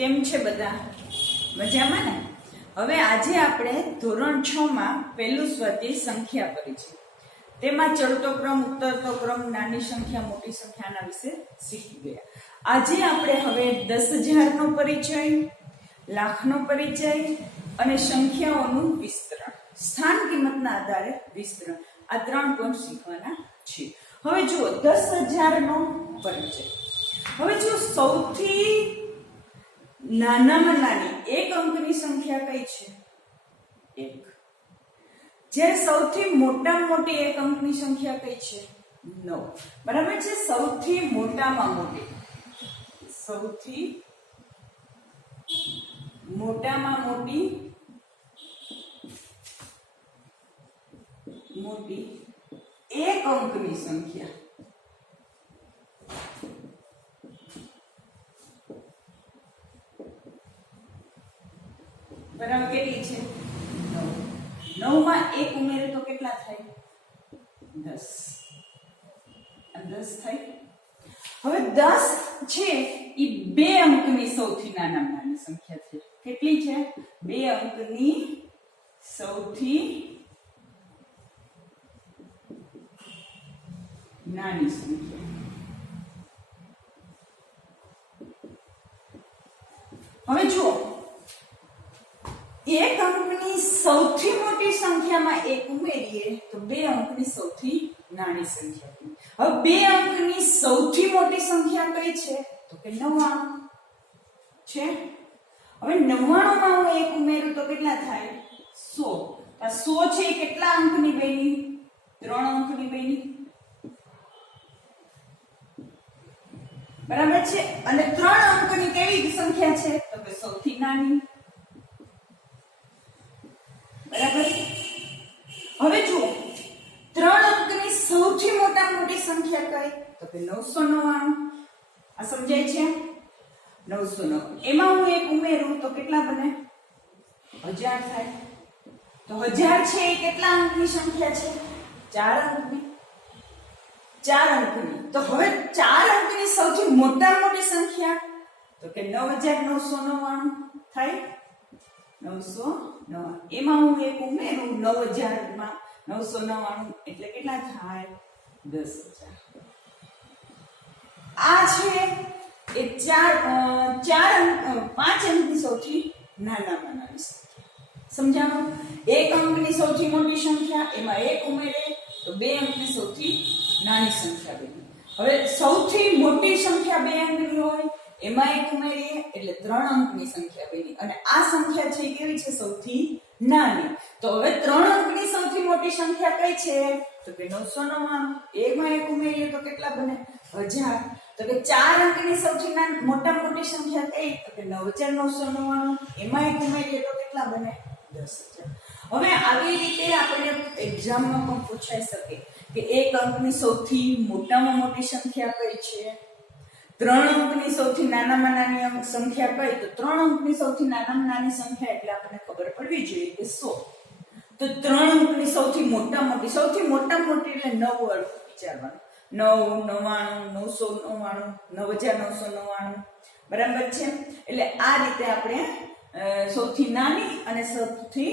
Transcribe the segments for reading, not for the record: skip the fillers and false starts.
કેમ છે બધા? મજામાં ને? હવે આજે આપણે ધોરણ 6 માં પહેલું સ્વાધ્યાય સંખ્યા કરી છે. તેમાં ચડતો ક્રમ, ઉતરતો ક્રમ, નાની સંખ્યા, મોટી સંખ્યાના વિશે શીખી ગયા. આજે આપણે હવે 10,000 નો પરિચય, લાખનો પરિચય અને સંખ્યાઓનું વિસ્તરણ, સ્થાન કિંમતના આધારે વિસ્તરણ, આ 3 પોઈન્ટ શીખવાના છે. હવે જુઓ 10,000 નો પરિચય. હવે જો સૌથી નાનામાં નાની એક અંકની સંખ્યા કઈ છે? 1. જ્યારે સૌથી મોટામાં મોટી એક અંકની સંખ્યા કઈ છે? 9. બરાબર છે? સૌથી મોટામાં મોટી મોટી એક અંકની સંખ્યા બરાબર કેટલી છે? 9. 9 માં 1 ઉમેરે તો કેટલા થાય? 10. 10 થાય. હવે 10 છે એ 2 અંકની સૌથી નાનામાં નાની સંખ્યા છે. કેટલી છે? 2 અંકની સૌથી નાની સંખ્યા. હવે જુઓ, એક અંકની સૌથી મોટી સંખ્યામાં 1 ઉમેરીએ તો 2 અંકની સૌથી નાની સંખ્યા. હવે 2 અંકની સૌથી મોટી સંખ્યા કઈ છે? તો કે 99 છે. હવે 99 માં હું 1 ઉમેરું તો કેટલા થાય? 100. આ 100 છે એ કેટલા અંકની બની? 3 અંકની બની. બરાબર છે? અને 3 અંકની કેવી સંખ્યા છે? તો કે સૌથી નાની. બરાબર. હવે જુઓ 3 અંકની સૌથી મોટી સંખ્યા કઈ? તો કે 999. આ સમજાય છે? 999. એમાં હું 1 ઉમેરું તો કેટલા બને? 1000 થાય. તો 1000 છે એ કેટલા અંકની સંખ્યા છે? 4 અંકની. 4 અંકની. તો હવે 4 અંકની સૌથી મોટી સંખ્યા તો કે 9999 થાય. 999. એમાં હું 1 ઉમેરું 9000 માં 999 એટલે કેટલા થાય? 10,000. આ છે એ 5 અંકની સૌથી નાનામાં નાની સંખ્યા. સમજાણું? 1 અંકની સૌથી મોટી સંખ્યા, એમાં 1 ઉમેરે તો 2 અંકની સૌથી નાની સંખ્યા બની. હવે સૌથી મોટી સંખ્યા 2 અંકની હોય, એમાં 1 ઉમેરીએ એટલે 3 અંકની સંખ્યા બની. અને આ સંખ્યા છે કેવી છે? સૌથી નાની. તો હવે 3 અંકની સૌથી મોટી સંખ્યા કઈ છે? તો કે 999. એમાં 1 ઉમેરીએ તો કેટલા બને? 1000. તો કે 4 અંકની સૌથી મોટી સંખ્યા કઈ? તો કે 9999. એમાં 1 ઉમેરીએ તો કેટલા બને? 10,000. હવે આવી રીતે આપણે એક્ઝામમાં પણ પૂછાઈ શકે કે એક અંકની સૌથી મોટામાં મોટી સંખ્યા કઈ છે? 3 અંકની સૌથી નાનામાં નાની સંખ્યા કઈ? તો 3 અંકની સૌથી નાનામાં નાની સંખ્યા એટલે આપણને ખબર પડવી જોઈએ કે 100. તો 3 અંકની સૌથી મોટામાં મોટી એટલે 9 વાળું વિચારવાનું. 9,99,999 બરાબર છે? એટલે આ રીતે આપણે સૌથી નાની અને સૌથી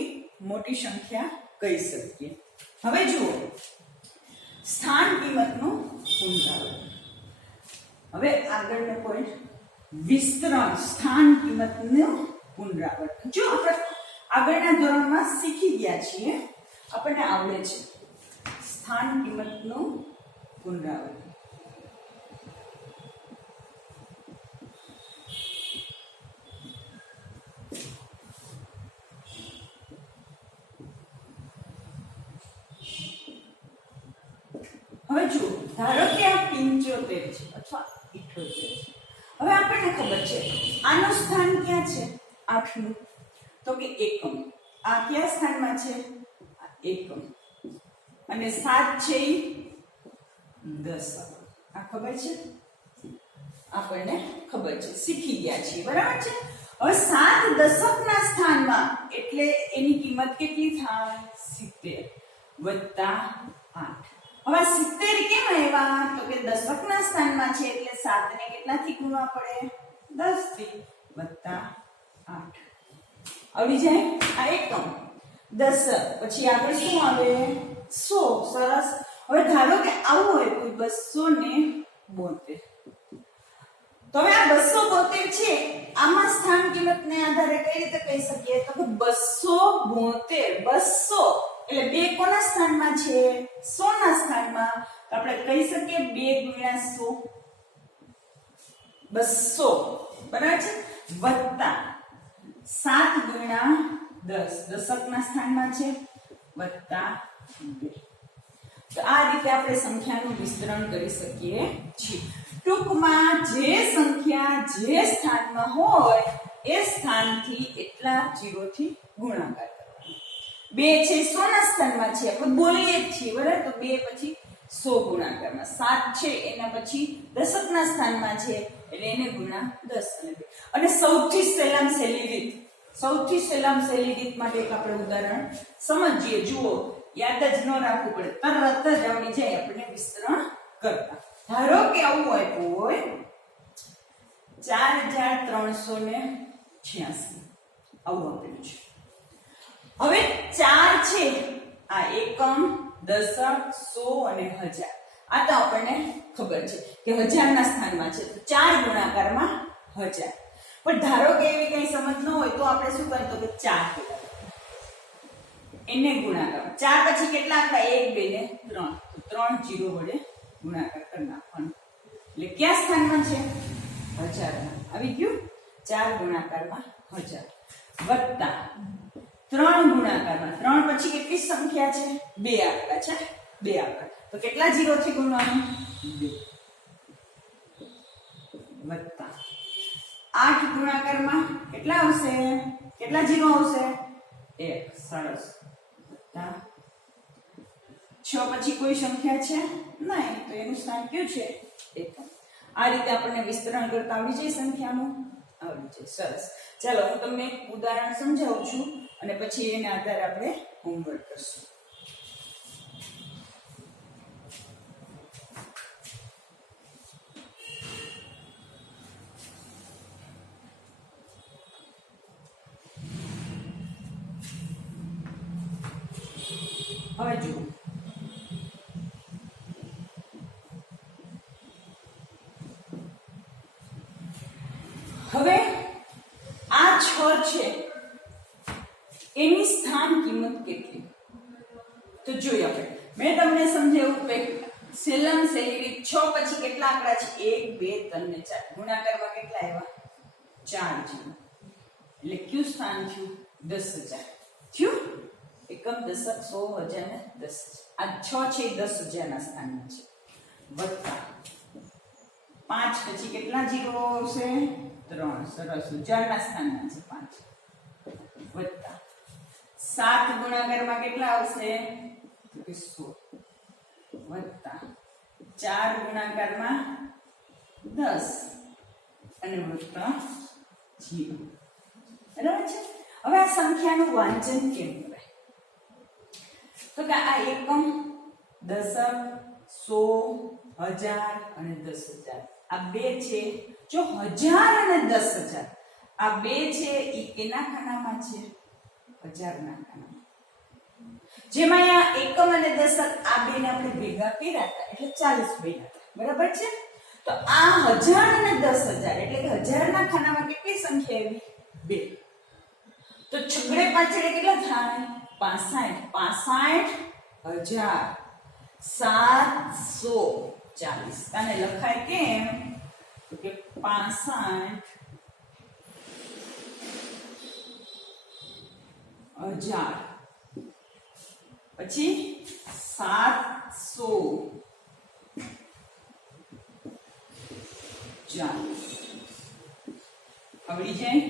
મોટી સંખ્યા કહી શકીએ. હવે જુઓ સ્થાન કિંમતનું પુનરાવર્તન. હવે આગળનો પોઈન્ટ વિસ્તરણ, સ્થાન કિંમતનું પુનરાવર્તન. જો આપણે આગળના ધોરણમાં શીખી ગયા છીએ, આપણને આવડે છે સ્થાન કિંમતનું પુનરાવર્તન. હવે જુઓ, ધારો કે આ 75 છે અથવા 78 છે. હવે આપણને ખબર છે આનું સ્થાન ક્યાં છે? 8 નું. તો કે એકમ. આ કયા સ્થાનમાં છે? આ એકમ. અને 7 છે એ દશક. આ ખબર છે? આપણને ખબર છે, શીખી ગયા છીએ. બરાબર છે? હવે 7 દશકના સ્થાનમાં એટલે એની કિંમત કેટલી થાય? 70 વત્તા 8. હવે 70 કેમ આવ્યા? તો કે દશકના સ્થાનમાં છે એટલે 7 ને કેટલાથી ગુણવા પડે? 10 થી વત્તા આવડી જાય. આ એકમ, દશક, પછી આગળ શું આવે? 100. સરસ. હવે ધારો કે આવું હોય કોઈ 272. તો હવે આ 272 છે, આમાં સ્થાન કિંમતને આધારે કઈ રીતે કહી શકીએ? તો કે 272, 200 એટલે 2 કોના સ્થાનમાં છે? 100 ના સ્થાનમાં. તો આપણે કહી શકીએ 2 ગુણ્યા 100, 200 બરાબર છે, વત્તા 7 ગુણ્યા 10, દશકના સ્થાનમાં છે, વત્તા 2. તો આ રીતે આપણે સંખ્યાનું વિસ્તરણ કરી શકીએ છીએ. ટૂંકમાં જે સંખ્યા જે સ્થાનમાં હોય એ સ્થાનથી એટલા જીરોથી ગુણાકાર કરવાનો. 2 છે 100 ના સ્થાનમાં છે, આપણે બોલીએ જ છીએ બરાબર, તો 2 પછી 100 ગુણાકારમાં. 7 છે એના પછી દશકના સ્થાનમાં છે એટલે એને ગુણ્યા 10 અને 2. અને સૌથી સહેલામ સહેલી રીત, સૌથી સહેલામ સહેલી રીત માટે એક આપણે ઉદાહરણ સમજીએ. જુઓ, યાદ જ ન રાખવું પડે, તરત જ આવડી જાય આપણે વિસ્તરણ કરતા. ધારો કે આવું આપ્યું હોય 4386, આવું આપેલું છે. હવે 4 છે, આ એકમ, દશક, 100 અને 1000. આ તો આપણને ખબર છે કે 1000 ના સ્થાનમાં છે, તો 4 ગુણાકારમાં 1000. પણ ધારો કે એવી કઈ સમજ ન હોય તો આપણે શું કરીએ? તો કે 4 એને ગુણાકાર, 4 પછી કેટલા આંકડા? 1 2 ને 3, 3 જીરો વડે ગુણાકાર કરી નાખવાનો. એટલે કયા સ્થાનમાં છે? 1000 માં. આવી ગયું. 4 ગુણાકારમાં 1000 વત્તા 3 ગુણાકારમાં, 3 પછી કેટલી સંખ્યા છે? 2 આંકડા છે, 2 આંકડા. તો કેટલા જીરોથી ગુણવાનું? 2 વત્તા 8 ગુણાકારમાં કેટલા આવશે? કેટલા જીરો આવશે? 1. સરસ. વત્તા 6 પછી કોઈ સંખ્યા છે નહીં, તો એનું સ્થાન કયું છે? એકમ. આ રીતે આપણને વિસ્તરણ કરતા આવડી જાય, સંખ્યાનું આવડી જાય. સરસ. ચાલો હું તમને એક ઉદાહરણ સમજાવું છું અને પછી એના આધારે આપણે હોમવર્ક કરશું. હવે જુઓ, હવે આ 6 છે એની સ્થાન કિંમત કેટલી? તો જોઈએ આપણે. મેં તમને સમજાવ્યું કે સહેલામ સહેલી રીત, 6 પછી કેટલા આંકડા છે? 1 2 3 ને 4. ગુણાકારમાં કેટલા આવ્યા? 4 જીરો. એટલે કયું સ્થાન થયું? 10000 થયું. એકમ, દશક, 100, 1000 ને 10000. આ 6 છે 10000 ના સ્થાનમાં છે. વત્તા 5 પછી કેટલા જીરો આવશે? 3. સરસ. 1000 ના સ્થાનમાં છે 5. વત્તા 7 ગુણાકારમાં કેટલા આવશે? તો કે 100. વત્તા 4 ગુણાકારમાં 10 અને વત્તા 0. બરાબર છે. હવે આ સંખ્યાનું વાંચન કેમ કરાય? તો કે આ એકમ, દશક, 100, 1000 અને 10000 આ બે છે. જો 1000 અને 10000 આ બે છે એ કેના ખાનામાં છે? 1000 ના ખાનામાં. જેમાં અહીંયા એકમ અને દશક આ બે ને આપણે ભેગા કર્યા હતા એટલે 40 બન્યા હતા. બરાબર છે. તો આ 1000 અને 10000 એટલે કે 1000 ના ખાનામાં કેટલી સંખ્યા આવી? 2. તો છગડે પાછળે કેટલા થાય? 65. 65 740. આને લખાય કેમ? તો કે 65 1000 પછી 740. આવડી જાય?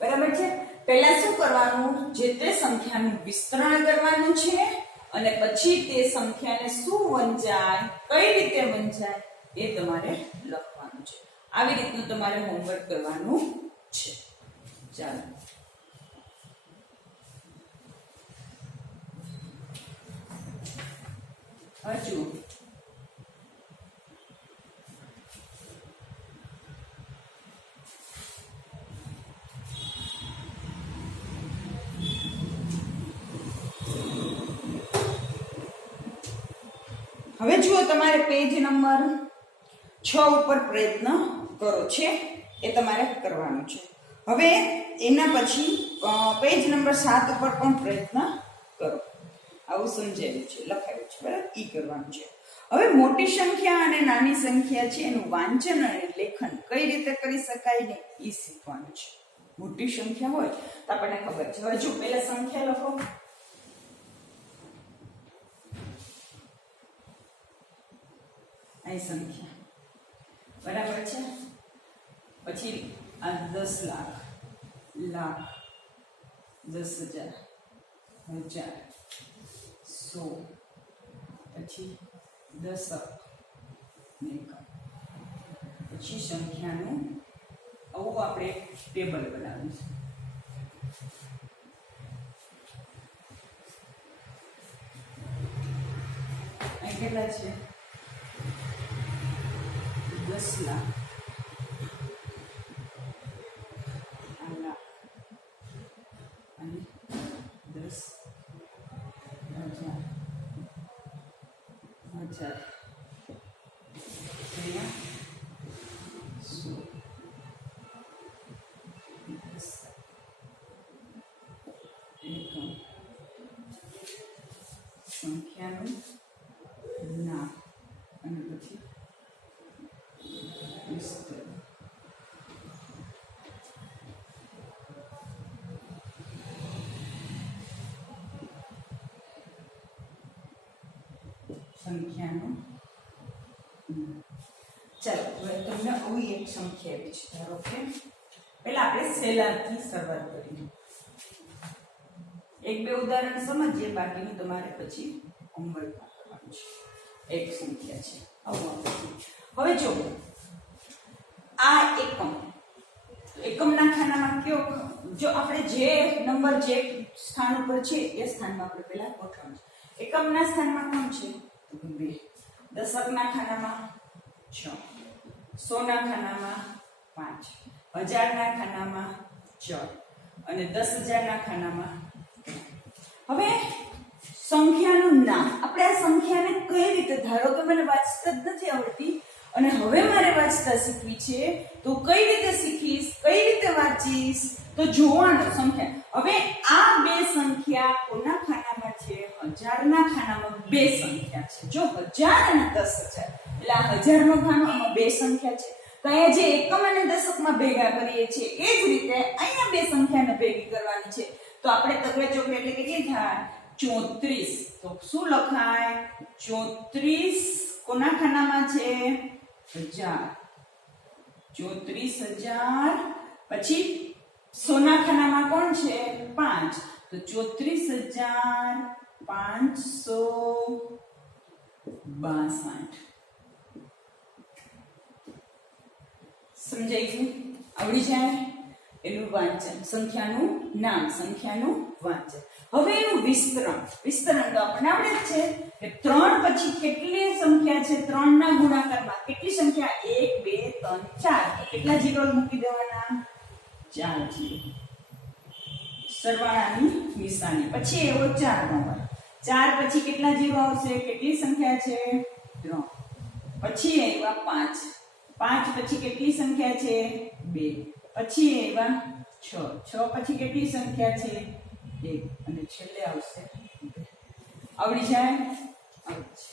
બરાબર છે. પહેલા શું કરવાનું? જે તે સંખ્યાનું વિસ્તરણ કરવાનું છે અને પછી તે સંખ્યાને શું વંચાય, કઈ રીતે વંચાય એ તમારે લખવાનું છે. આવી રીતનું તમારે હોમવર્ક કરવાનું છે. ચાલો હજુ હવે જુઓ તમારે પેજ નંબર 6 ઉપર પ્રયત્ન કરો છે એ તમારે કરવાનું છે. હવે એના પછી પેજ નંબર 7 ઉપર પણ પ્રયત્ન કરો. આવું સમજાયું છે, લખાયું છે, બરાબર? ઈ કરવાનું છે. હવે મોટી સંખ્યા અને નાની સંખ્યા છે એનું વાંચન અને લેખન કઈ રીતે કરી શકાય ને ઈ શીખવાનું છે. મોટી સંખ્યા હોય તો આપણને ખબર છે. હવે જો પહેલા સંખ્યા લખો. અહીં સંખ્યા બરાબર છે. પછી આ 10 લાખ, લાખ, 10,000, 1,000, 100, પછી દશક, પછી સંખ્યાનું આવું આપણે ટેબલ બનાવીશું. અહીં કેટલા છે? 10 લાખ, આ લાખ અને 10,000, 1,000, 100, સંખ્યાનું નામ અને પછી વિસ્તરણ. સંખ્યાનું ચાલો હવે તમને આવી એક સંખ્યા આપી છે. ધારો કે પહેલા આપણે સહેલાથી શરૂઆત કરીએ. એક બે ઉદાહરણ સમજીએ, બાકીનું તમારે પછી હોમવર્કમાં કરવાનું છે. એક સંખ્યા છે આવું. હવે જો આ એકમ, એકમના ખાનામાં કયો, જો આપણે જે નંબર જે સ્થાન ઉપર છે એ સ્થાનમાં આપણે પહેલા ગોઠવવાનું છે. એકમના સ્થાનમાં કોણ છે? 2. દશકના ખાનામાં 6, 100ના ખાનામાં 5, 1000ના ખાનામાં 4 અને 10,000ના ખાનામાં. હવે સંખ્યાનું નામ, આપણે આ સંખ્યાને કઈ રીતે, ધારો કે મને વાંચતા જ નથી આવડતી અને હવે મારે વાંચતા શીખવી છે, તો કઈ રીતે શીખીશ, કઈ રીતે વાંચીશ? તો જોવાનું સંખ્યા. હવે આ બે સંખ્યા કોના ખાનામાં છે? 1000ના ખાનામાં બે સંખ્યા છે. જો 1000 અને 10,000 એટલે આ 1000નો ખાનો, આમાં બે સંખ્યા છે. તો અહીંયા જે એકમ અને દશકમાં ભેગા કરીએ છીએ એ જ રીતે અહીંયા બે સંખ્યાને ભેગી કરવાની છે. તો આપણે તગડે ચોકડે એટલે કેટલી થાય? 34. તો શું લખાય? 34 કોના ખાનામાં છે? 1000. 34,000. પછી 100ના ખાનામાં કોણ છે? 5. તો 34,562. સમજાઈ ગયું? આવડી જાય? એનું વાંચન, સંખ્યાનું નામ, સંખ્યાનું વાંચન. હવે એનું વિસ્તરણ. વિસ્તરણ તો આપણને આવડે જ છે કે 3 પછી કેટલી સંખ્યા છે? 3 ના ગુણાકારમાં કેટલી સંખ્યા? 1 2 3 4. કેટલા જીરો મૂકી દેવાના? 4 જીરો. સરવાળાની નિશાની. પછી એવો 4 નો હોય. 4 પછી કેટલા જીરો આવશે? કેટલી સંખ્યા છે? 3. પછી એવા 5. 5 પછી કેટલી સંખ્યા છે? 2. પછી એવા 6. 6 પછી કેટલી સંખ્યા છે? 1. અને છેલ્લે આવશે 2. આવડી જાય? આવડી.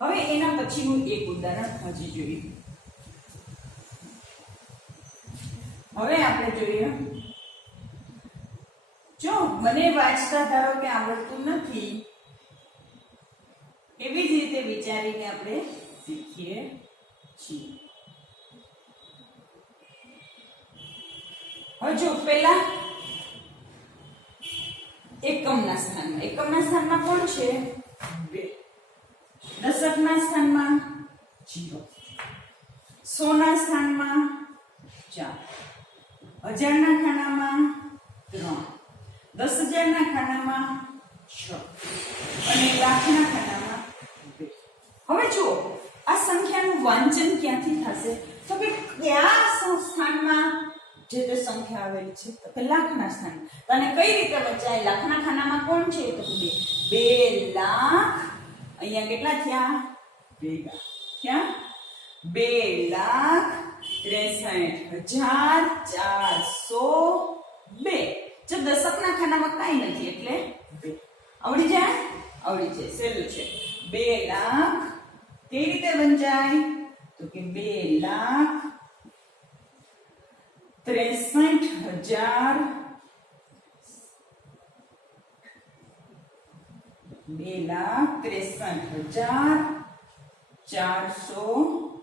હવે એના પછીનું એક ઉદાહરણ હજી જોઈએ. હવે આપણે જોઈએ, જો મને વાંચતા ધારો કે આવડતું નથી, એવી જ રીતે વિચારીને આપણે શીખીએ છીએ. હવે જો પહેલા એકમના સ્થાનમાં કોણ છે? 2. દશકના સ્થાનમાં 0, 100ના સ્થાનમાં 4, 1000ના ખાનામાં 3, 10,000ના ખાનામાં 6 અને લાખના ખાનામાં 2. હવે જુઓ આ સંખ્યાનું વાંચન ક્યાંથી થશે? તો કે કયા સ્થાનમાં જે તે સંખ્યા આવેલી છે? તો કે લાખના સ્થાનમાં. તને કઈ રીતે વચાય? લાખના ખાનામાં કોણ છે? તો 2 લાખ. અહીંયા કેટલા થયા? ભેગા ક્યાં 2,63,402 જો દશકના ખાનામાં કાંઈ નથી એટલે 2 આવડી જાય સહેલું છે 2 લાખ કેવી રીતે વંચાય તો કે 2,63,000 2,63,402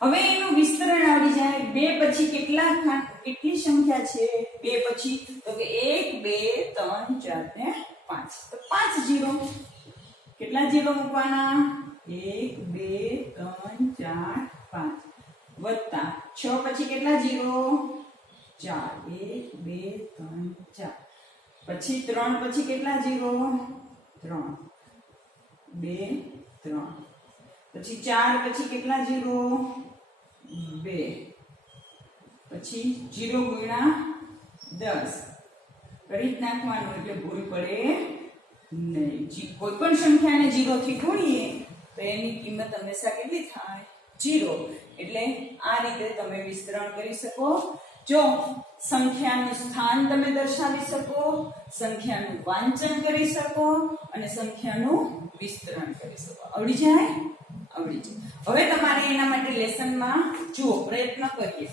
હવે એનું વિસ્તરણ આવી જાય 2 પછી કેટલી સંખ્યા છે 2 પછી તો કે 1 2 3 4 ને 5 તો 5 જીરો કેટલા જીરો મૂકવાના 1 2 3 4 5 વત્તા 6 પછી કેટલા જીરો 4 1 2 3 4 પછી 3 પછી કેટલા જીરો 3 2 3 પછી 4 પછી કેટલા જીરો 2 પછી 0 ગુણ્યા 10 કરી નાખવાનું એટલે ભૂલ પડે નહીં કોઈ પણ સંખ્યાને 0 થી ગુણીએ તો એની કિંમત હંમેશા કેટલી થાય 0 એટલે આ રીતે તમે વિસ્તરણ કરી શકો જો સંખ્યાનું સ્થાન તમે દર્શાવી શકો સંખ્યાનું વાંચન કરી શકો અને સંખ્યાનું વિસ્તરણ કરી શકો આવડી જાય હવે તમારે એના માટે લેસનમાં જુઓ પ્રયત્ન કરીએ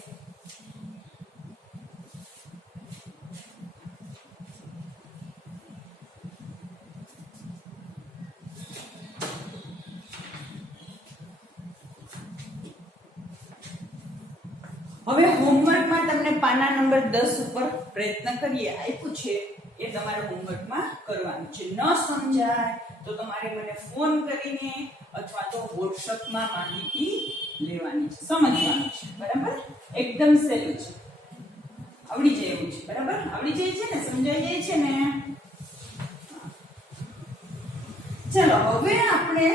હવે હોમવર્કમાં તમને પાના નંબર 10 ઉપર પ્રયત્ન કરીએ આપ્યું છે એ તમારે હોમવર્કમાં કરવાનું છે ન સમજાય તો તમારે મને ફોન કરીને અથવા તો WhatsAppમાં માહિતી લેવાની છે સમજવાનું છે બરાબર એકદમ સહેલું છે આવડી જાય એવું છે બરાબર આવડી જાય છે ને સમજાઈ જાય છે ને ચલો હવે આપણે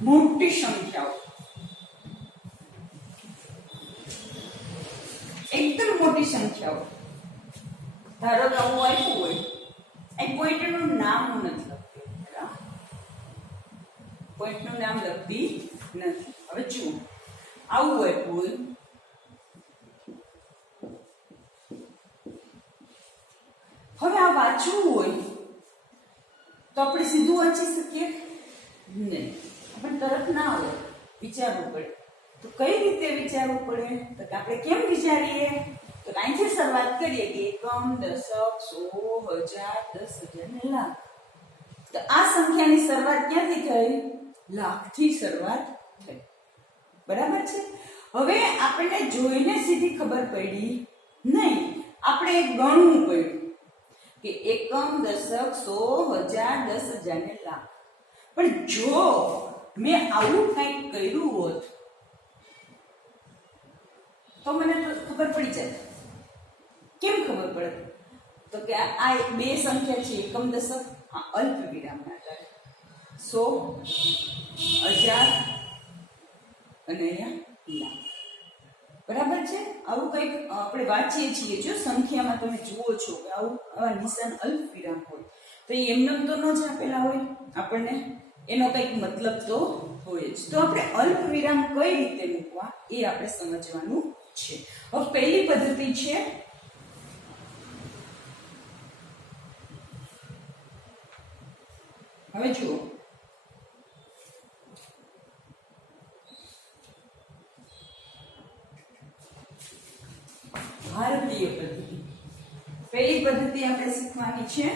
મોટી સંખ્યાઓ એકદમ મોટી સંખ્યાઓ ધારો કે આવું આપ્યું હોય એ પોઈન્ટનું નામ નથી લખતી પોઈન્ટનું નામ લખતી નથી હવે જુઓ આવું હોય કોઈ હવે આ વાંચવું હોય તો આપણે સીધું વાંચી શકીએ નહીં આપણે તરત ના હોય વિચારવું પડે તો કઈ રીતે વિચારવું પડે તો આપણે કેમ વિચારીએ તો અહીંથી શરૂઆત કરીએ કે એકમ દશક સો હજાર 10,000 ને લાખ તો આ સંખ્યાની શરૂઆત ક્યાંથી થઈ લાખથી શરૂઆત થઈ બરાબર છે હવે આપણને જોઈને સીધી ખબર પડી નહીં આપણે ગણવું પડ્યું કે એકમ દશક સો હજાર 10,000 ને લાખ પણ જો મેં આવું કંઈક કર્યું હોત તો મને તો ખબર પડી જાય કેમ ખબર પડે તો કે આ બે સંખ્યા છે એકમ દશક આ અલ્પ વિરામના આધારે 100 1000 અને અહીંયા લાખ બરાબર છે આવું કંઈક આપણે વાંચીએ છીએ જો સંખ્યામાં તમે જુઓ છો કે આવા નિશાન અલ્પ વિરામ હોય તો એ એમને તો ન જ આપેલા હોય આપણને એનો કંઈક મતલબ તો હોય જ તો આપણે અલ્પ વિરામ કઈ રીતે મૂકવા એ આપણે સમજવાનું છે હવે પહેલી પદ્ધતિ છે હવે જુઓ ભારતીય પદ્ધતિ પહેલી પદ્ધતિ આપણે શીખવાની છે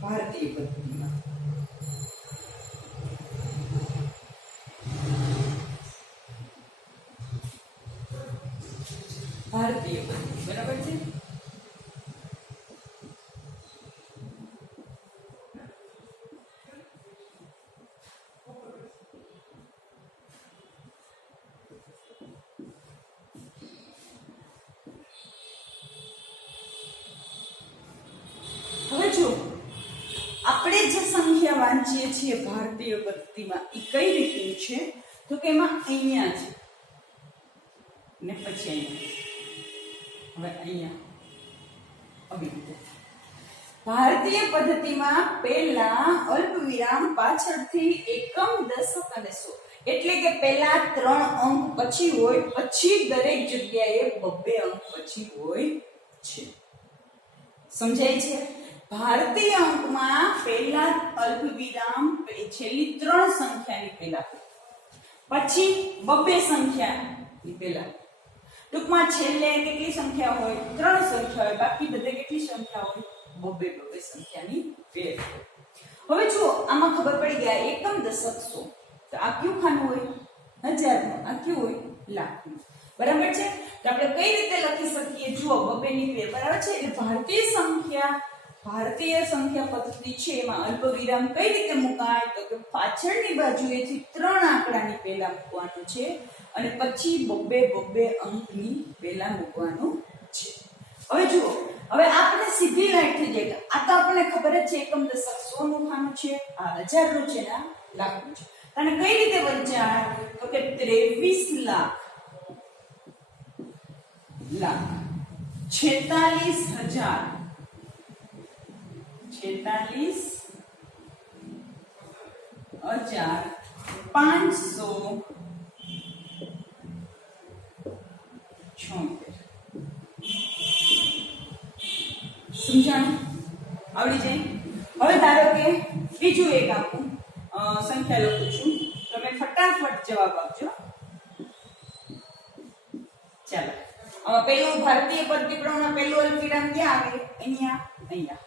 ભારતીય પદ્ધતિમાં ભારતીય પદ્ધતિ બરાબર છે હવે જો આપણે જે સંખ્યા વાંચીએ છીએ ભારતીય પદ્ધતિમાં એ કઈ રીતની છે તો કે એમાં અહીંયા છે ને પછી અહીંયા હવે અહીંયા આવી રીતે ભારતીય પદ્ધતિમાં પહેલા અલ્પવિરામ પાછળથી એકમ, દશક અને સો, એટલે કે પહેલા 3 અંક પછી હોય, પછી દરેક જગ્યાએ 2 અંક પછી હોય છે. સમજાય છે? ભારતીય અંકમાં પહેલા અલ્પવિરામ છેલ્લી 3 સંખ્યાની પહેલા, પછી 2 સંખ્યાની પહેલા. ટૂંકમાં છેલ્લે કેટલી સંખ્યા હોય? 3 સંખ્યા હોય, બાકી બધે કેટલી સંખ્યા હોય? 2 સંખ્યાની પહેલા. હવે જુઓ, આમાં ખબર પડી ગયા એકમ, દશક, સો. તો આ કયું ખાનું હોય? હજારનું. આ કયું હોય? લાખનું. બરાબર છે? તો આપણે કઈ રીતે લખી શકીએ? જુઓ, 2 ની પેર. બરાબર છે? એટલે ભારતીય સંખ્યા પદ્ધતિ છે એમાં અલ્પવિરામ કઈ રીતે મુકાય? તો કે પાછળની બાજુએથી 3 આંકડાની પહેલા મૂકવાનું છે અને પછી 2 અંકની પહેલા મૂકવાનું છે. હવે જુઓ, હવે આપણે સીધી લાઈન થઈ જાય. આ તો આપણને ખબર જ છે એકમ, દશક, સો નું ખાનું છે, આ હજારનું છે, આ લાખનું છે. અને કઈ રીતે વંચાય? તો કે 23 લાખ 46,000 576. સમજાણું? આવડી જાય? હવે ધારો કે બીજું એક આપું સંખ્યા લખું છું, તમે ફટાફટ જવાબ આપજો. ચાલો, પેલું ભારતીય પદ્ધતિ પ્રમાણે પેલું અલ્પવિરામ ક્યાં આવે? અહીંયા.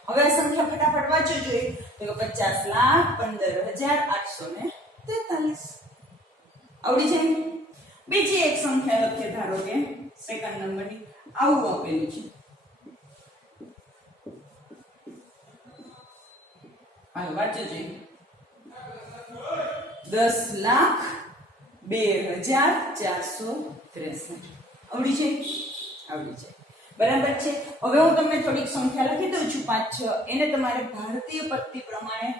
હવે આ સંખ્યા ફટાફટ વાંચો જોઈએ. તો 50,15,843. આવડી જાય? બીજી એક સંખ્યા લખીએ, ધારો કે સેકન્ડ નંબરની આવું આપેલું છે. હાલ વાંચો જોઈએ. 10,02,463. આવડી છે? આવડી છે. બરાબર છે. હવે હું તમને થોડીક સંખ્યા લખી દઉં છું, 5-6. એને તમારે ભારતીય પદ્ધતિ પ્રમાણે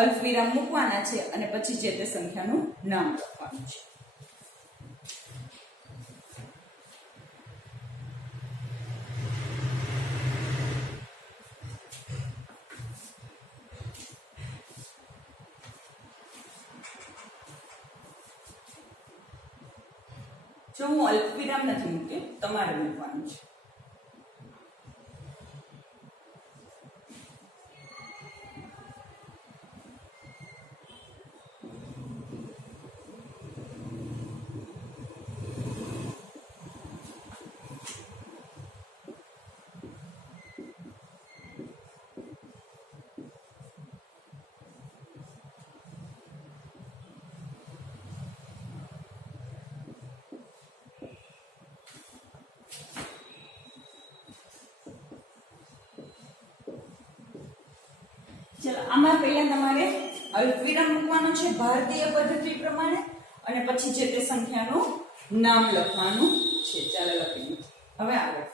અલ્પવિરામ મૂકવાના છે અને પછી જે તે સંખ્યાનું નામ લખવાનું છે. જો હું અલ્પવિરામ નથી મૂકતી, તમારે મૂકવાનું છે. ચલો, આમાં પહેલા તમારે અલ્પવિરામ મૂકવાનું છે ભારતીય પદ્ધતિ પ્રમાણે અને પછી જે તે સંખ્યાનું નામ લખવાનું છે. ચાલો લખી દો. હવે આગળ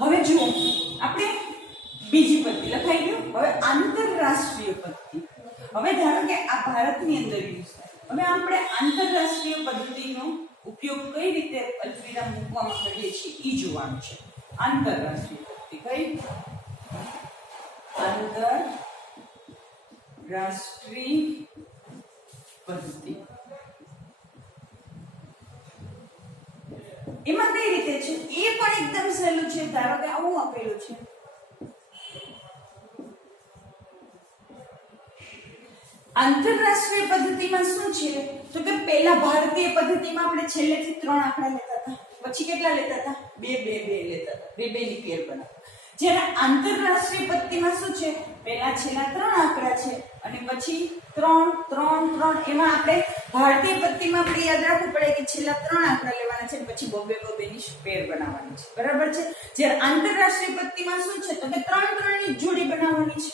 હવે જુઓ, આપણે બીજી પદ્ધતિ લખાઈ ગયું. હવે આંતરરાષ્ટ્રીય પદ્ધતિ. હવે ધારો કે આ ભારતની અંદર યુઝ થાય. હવે આપણે આંતરરાષ્ટ્રીય પદ્ધતિનો ઉપયોગ કઈ રીતે અલ્પવિરામ મૂકવામાં કરીએ છીએ એ જોવાનું છે. આંતરરાષ્ટ્રીય પદ્ધતિ કઈ? આંતરરાષ્ટ્રીય પદ્ધતિ. એમાં કઈ રીતે છે? એ પણ એકદમ સહેલું છે. ધારો કે આવું આપેલું છે. આંતરરાષ્ટ્રીય પદ્ધતિમાં શું છે? તો કે પહેલા ભારતીય પદ્ધતિમાં આપણે છેલ્લેથી 3 આંકડા લેતા હતા, પછી કેટલા લેતા હતા? 2 2 2 લેતા હતા, 2 2 ની પેર બનાવતા. જ્યારે આંતરરાષ્ટ્રીય પદ્ધતિમાં શું છે? પહેલા છેલ્લા 3 આંકડા છે અને પછી 3 3 3. એમાં આપણે ભારતીય પદ્ધતિમાં આપણે યાદ રાખવું પડે કે છેલ્લા 3 આંકડા લેવાના છે અને પછી 2 2 2 ની પેર બનાવવાની છે. બરાબર છે? જ્યારે આંતરરાષ્ટ્રીય પદ્ધતિમાં શું છે? તો કે 3 3 ની જોડી બનાવવાની છે.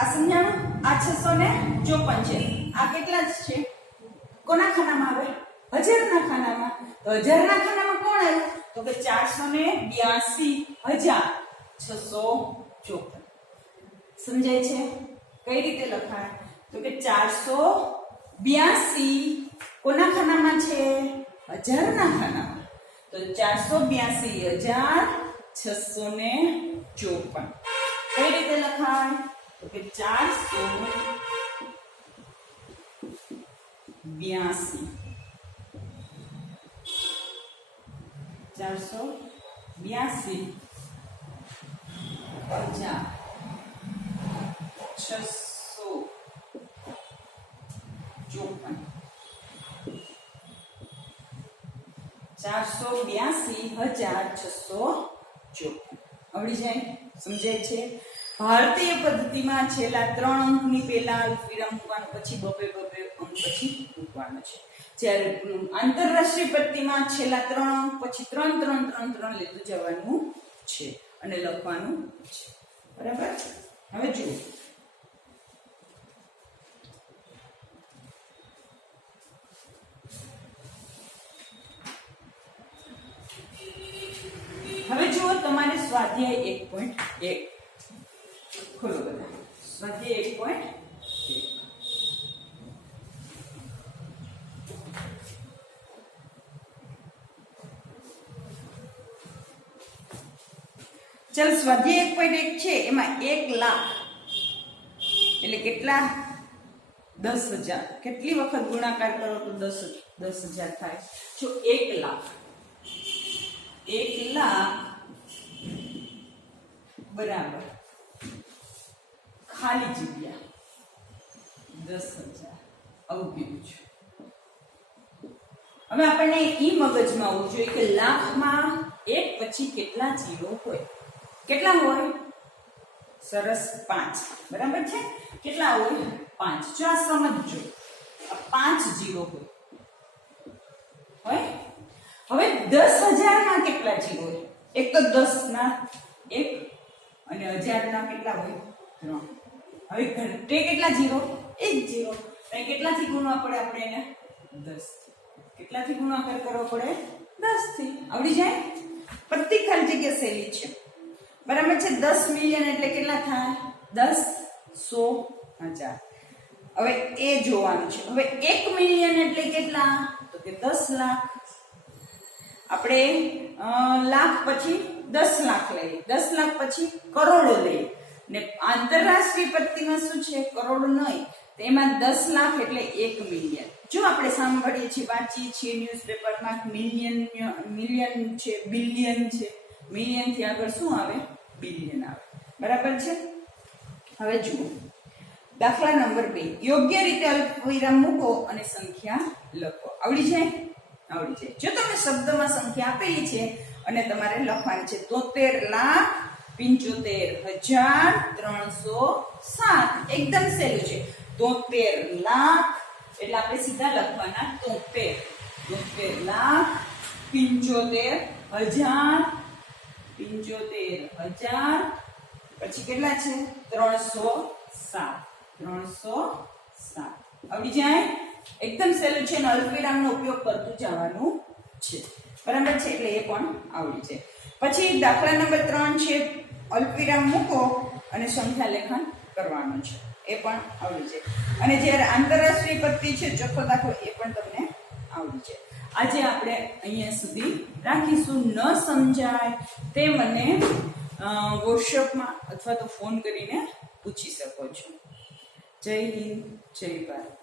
આ સમજાણું? આ 654 છે. આ કેટલા છે? કોના ખાનામાં આવે? હજારના ખાનામાં. તો હજારના ખાનામાં કોણ આવ્યું? તો કે 482,654. સમજાય છે? કઈ રીતે લખાય? તો કે 482 કોના ખાનામાં છે? હજારના ખાનામાં. તો 482,654. કઈ રીતે લખાય? તો કે 482 482,654. આવડી જાય? સમજાય છે? ભારતીય પદ્ધતિમાં છેલ્લા 3 અંકની પહેલા અલ્પવિરામ મૂકવાનું, પછી બબે અંક પછી મૂકવાનું છે. જ્યારે આંતરરાષ્ટ્રીય પદ્ધતિમાં છેલ્લા 3 અંક પછી 3 લેતું જવાનું છે અને લખવાનું છે. બરાબર? હવે જુઓ, તમારે સ્વાધ્યાય 1.1 ખોલો બધા. સ્વાધ્યાય 1.1 ચલ, સ્વાધ્યાય 1.1 છે. એમાં 1 લાખ એટલે કેટલા? 10,000. કેટલી વખત ગુણાકાર કરો તો 10,000 થાય? જો 1 લાખ બરાબર ખાલી જગ્યા 10,000. આવું કીધું છે. હવે આપણને ઈ મગજમાં આવવું જોઈએ કે લાખમાં 1 પછી કેટલા જીરો હોય? કેટલા હોય? સરસ, 5. બરાબર છે? કેટલા હોય? 5. જો આ સમજજો, આ 5 જીરો હોય. હવે 10,000 ના કેટલા જીરો હોય? એક તો 10 ના 1 અને 1000 ના કેટલા હોય? 3. હવે ઘટે કેટલા જીરો? 1 જીરો. અને કેટલાથી ગુણવા પડે આપણે એને? 10. કેટલાથી ગુણાકાર કરવો પડે? 10 થી. આવડી જાય? પ્રતિ ખાલી જગ્યા સહેલી છે. બરાબર છે? 10 મિલિયન એટલે કેટલા થાય? 10, 100, 1000. હવે એ જોવાનું છે. હવે 1 મિલિયન એટલે કેટલા? તો કે 10 લાખ. આપણે લાખ પછી 10 લાખ લઈએ, 10 લાખ પછી કરોડો લઈએ. ને આંતરરાષ્ટ્રીય પદ્ધતિમાં શું છે? કરોડ નહીં, તેમાં 10 લાખ એટલે 1 મિલિયન. જો આપણે સાંભળીએ છીએ, વાંચીએ છીએ ન્યૂઝપેપરમાં, મિલિયન છે, બિલિયન છે. મિલિયન થી આગળ શું આવે? બિલિયન આવે. બરાબર છે? હવે જુઓ, દાખલા નંબર 2. યોગ્ય રીતે અલ્પવિરામ મૂકો અને સંખ્યા લખો. આવડી જાય? આવડી જાય. જો તમે શબ્દમાં સંખ્યા આપેલી છે અને તમારે લખવાની છે 73,75,307. એકદમ સહેલું છે. 73 લાખ એટલે આપણે સીધા લખવાના 73,75,000. પછી કેટલા છે? 307. આવડી જાય? એકદમ સહેલું છે. અલ્પવિરામનો ઉપયોગ કરતું જવાનું છે. બરાબર છે? એટલે એ પણ આવડી છે. પછી દાખલા નંબર 3 છે, અલ્પવિરામ મૂકો અને સંખ્યા લેખન કરવાનું છે. એ પણ આવડી છે. અને જ્યારે આંતરરાષ્ટ્રીય પદ્ધતિ છે, ચોથો દાખલો, એ પણ તમને આવડી છે. આજે આપણે અહીંયા સુધી રાખીશું. ન સમજાય તે મને વોટ્સએપમાં અથવા તો ફોન કરીને પૂછી શકો છો. જય હિન્દ, જય ભારત.